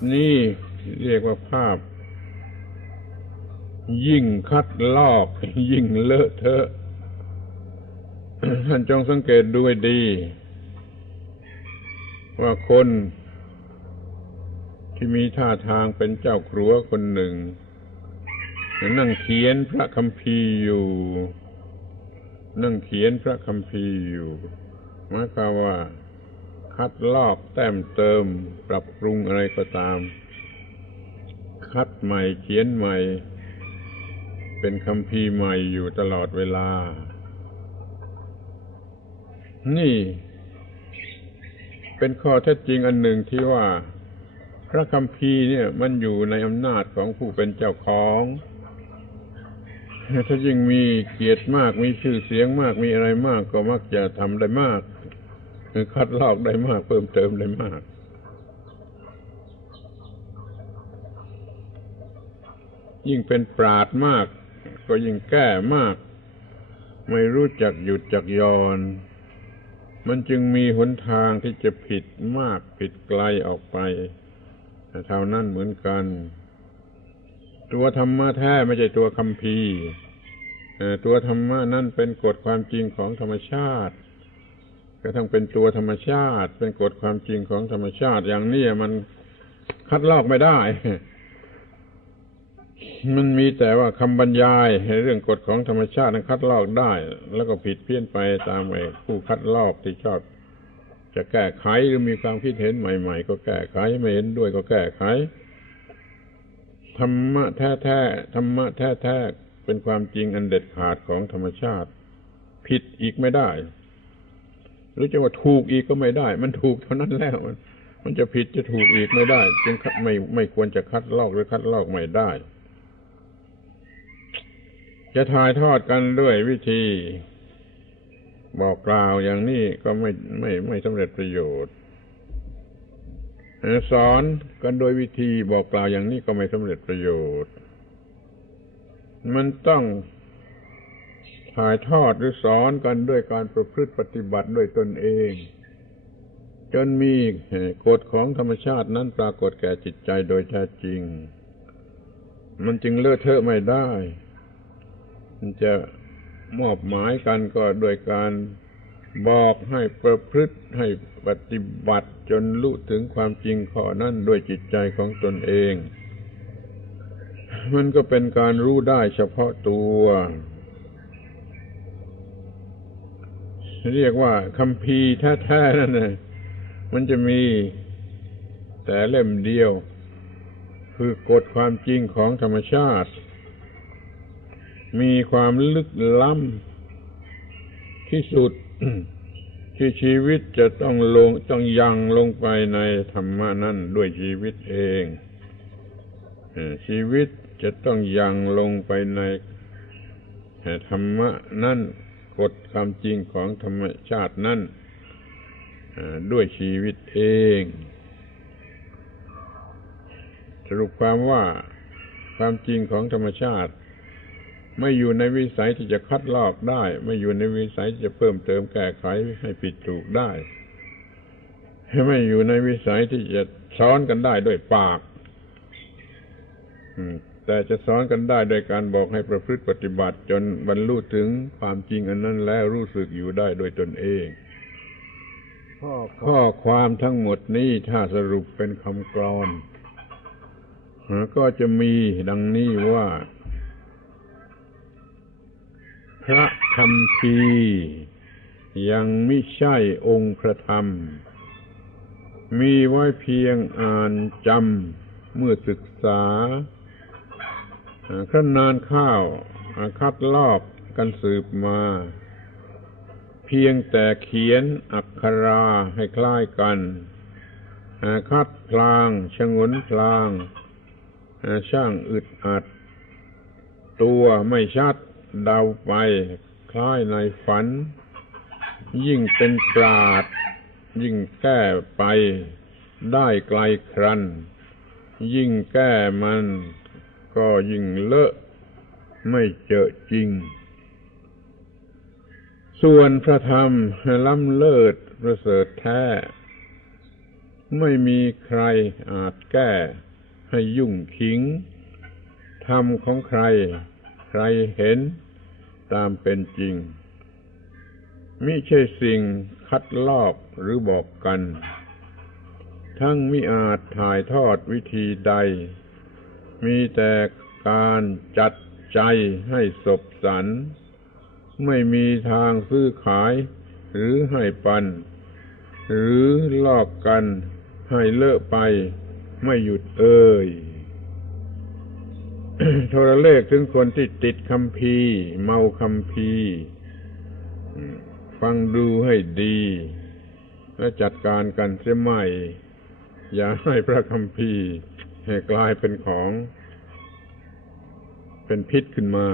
พนี้เรียกว่าภาพ ยิ่งคัดลอก ยิ่งเลอะเทอะท่านจงสังเกตดูให้ดี ว่าคน ที่มีท่าทางเป็นเจ้าครัวคนหนึ่งนั่งเขียนพระคัมภีร์อยู่ นั่งเขียนพระคัมภีร์อยู่หมายความว่า คัดลอกแต้มเติม ปรับปรุงอะไรก็ตาม คัดใหม่เขียนใหม่ เป็นคำพีใหม่อยู่ตลอดเวลา นี่ เป็นข้อเท็จจริงอันหนึ่งที่ว่า พระคำพีเนี่ย มันอยู่ในอำนาจของผู้เป็นเจ้าของถ้ายิ่งมีเกียรติมากมีชื่อเสียงมากมีอะไรมากก็มักจะทำได้มาก คัดลอกได้มาก เพิ่มเติมได้มาก ยิ่งเป็นปราดมาก ก็ยิ่งแก้มาก ไม่รู้จักหยุดจักยอน มันจึงมีหนทางที่จะผิดมากผิดไกลออกไปเท่านั้นเหมือนกัน ตัวธรรมะแท้ไม่ใช่ตัวคำพีตัวธรรมะนั่นเป็นกฎความจริงของธรรมชาติ กระทั่งเป็นตัวธรรมชาติ เป็นกฎความจริงของธรรมชาติ อย่างนี้มันคัดลอกไม่ได้ มันมีแต่ว่าคำบรรยายเรื่องกฎของธรรมชาตินั้นคัดลอกได้ แล้วก็ผิดเพี้ยนไปตามไอ้ผู้คัดลอกที่ชอบ จะแก้ไขหรือมีความคิดเห็นใหม่ ๆ ก็แก้ไขไม่เห็นด้วยก็แก้ไขธรรมะแท้ๆธรรมะแท้ๆเป็นความจริงอันเด็ดขาดของธรรมชาติ ผิดอีกไม่ได้ รือจะว่าถูกอีกก็ไม่ได้ มันถูกเท่านั้นแล้วมัน มันจะผิดจะถูกอีกไม่ได้ จึงไม่ไม่ควรจะคัดลอกหรือคัดลอกไม่ได้ จะถ่ายทอดกันด้วยวิธี บอกกล่าวอย่างนี้ก็ไม่ไม่ไม่สำเร็จประโยชน์สอนกันโดยวิธีบอกกล่าวอย่างนี้ก็ไม่สำเร็จประโยชน์ มันต้อง ถ่ายทอดหรือสอนกันด้วยการประพฤติปฏิบัติด้วยตนเอง จนมีกฎของธรรมชาตินั้นปรากฏแก่จิตใจโดยแท้จริง มันจึงเลือเทอะไม่ได้ มันจะมอบหมายกันก็โดยการบอกให้ประพฤติให้ปฏิบัติจนรู้ถึงความจริงข้อนั้นด้วยจิตใจของตนเอง มันก็เป็นการรู้ได้เฉพาะตัว เรียกว่าคำพีแท้ๆนั่นนะมันจะมีแต่เล่มเดียว คือกฎความจริงของธรรมชาติ มีความลึกล้ำที่สุดที่ชีวิตจะต้องลงต้องยังลงไปในธรรมะนั่นด้วยชีวิตเองชีวิตจะต้องยังลงไปในธรรมะนั่น กฎความจริงของธรรมชาตินั้นด้วยชีวิตเอง สรุปความว่าความจริงของธรรมชาติ ไม่อยู่ในวิสัยที่จะคัดลอกได้ ไม่อยู่ในวิสัยที่จะเพิ่มเติมแก้ไขให้ผิดถูกได้ไม่อยู่ในวิสัยที่จะสอนกันได้ด้วยปาก แต่จะสอนกันได้โดยการบอกให้ประพฤติปฏิบัติ จนบรรลุถึงความจริงอันนั้นแล้วรู้สึกอยู่ได้โดยตนเองข้อความทั้งหมดนี้ถ้าสรุปเป็นคำกรอนก็จะมีดังนี้ว่า พระคำพียังไม่ใช่องค์พระธรรม มีไว้เพียงอ่านจำเมื่อศึกษา ขั้นนานข้าวคัดลอกกันสืบมา เพียงแต่เขียนอักขราให้คล้ายกันคัดพลางชงนพลางช่างอึดอัด ตัวไม่ชัดเดาไปคล้ายในฝัน ยิ่งเป็นปราด ยิ่งแก้ไปได้ไกลครัน ยิ่งแก้มัน ก็ยิ่งเลอะไม่เจอจริง ส่วนพระธรรมล้ำเลิศประเสริฐแท้ ไม่มีใครอาจแก้ให้ยุ่งขิงธรรมของใคร ใครเห็นตามเป็นจริงมิใช่สิ่งคัดลอกหรือบอกกัน ทั้งมิอาจถ่ายทอดวิธีใด มีแต่การจัดใจให้สบสัน ไม่มีทางซื้อขายหรือให้ปัน หรือลอกกันให้เลอะไป ไม่หยุดเอ่ยโทรเลขถึงคนที่ติดคำพีเมาคำพีฟังดูให้ดี และจัดการกันเสียไม่ อย่าให้พระคำพี กลายเป็นของ เป็นพิษขึ้นมา